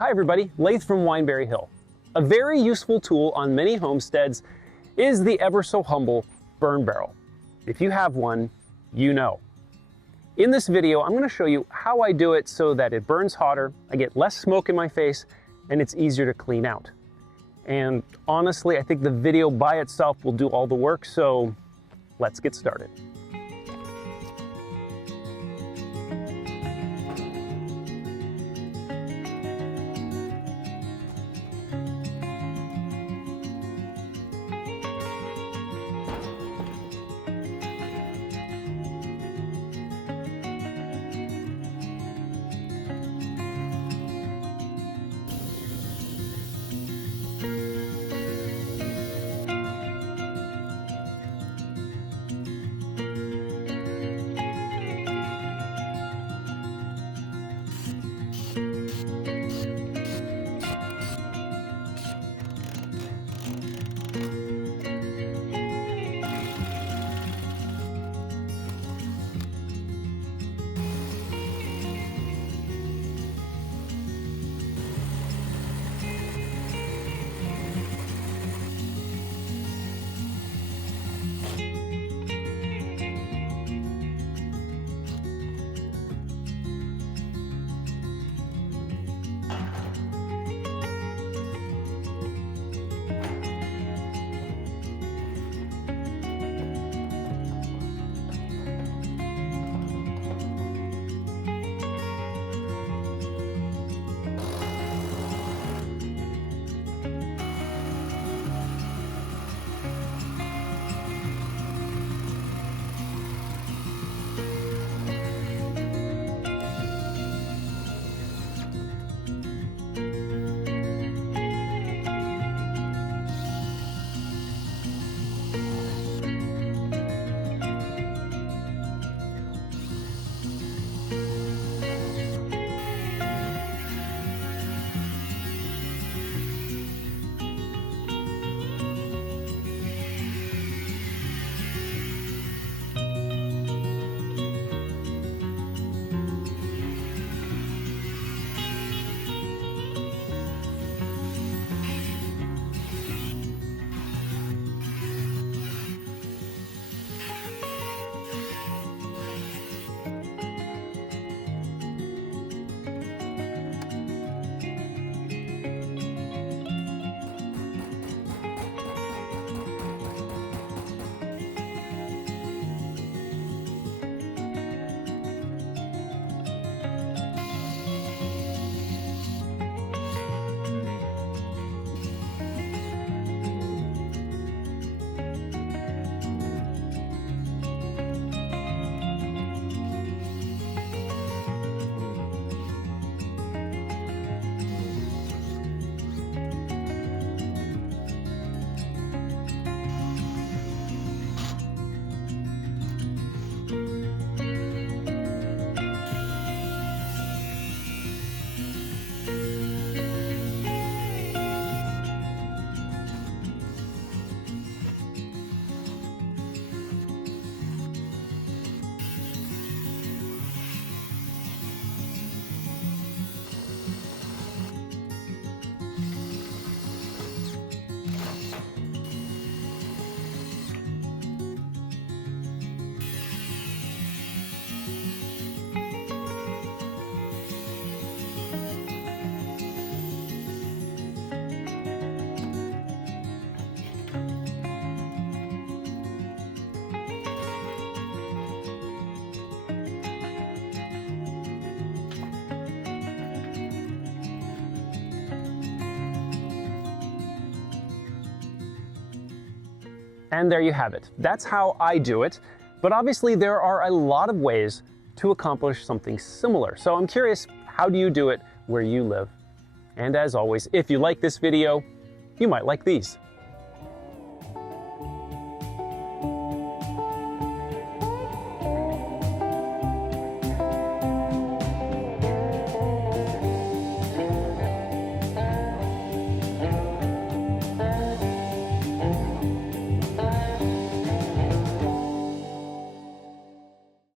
Hi everybody, Laith from Wineberry Hill. A very useful tool on many homesteads is the ever so humble burn barrel. If you have one, you know. In this video, I'm going to show you how I do it so that it burns hotter, I get less smoke in my face, and it's easier to clean out. And honestly, I think the video by itself will do all the work, so let's get started. And there you have it. That's how I do it. But obviously there are a lot of ways to accomplish something similar. So I'm curious, how do you do it where you live? And as always, if you like this video, you might like these.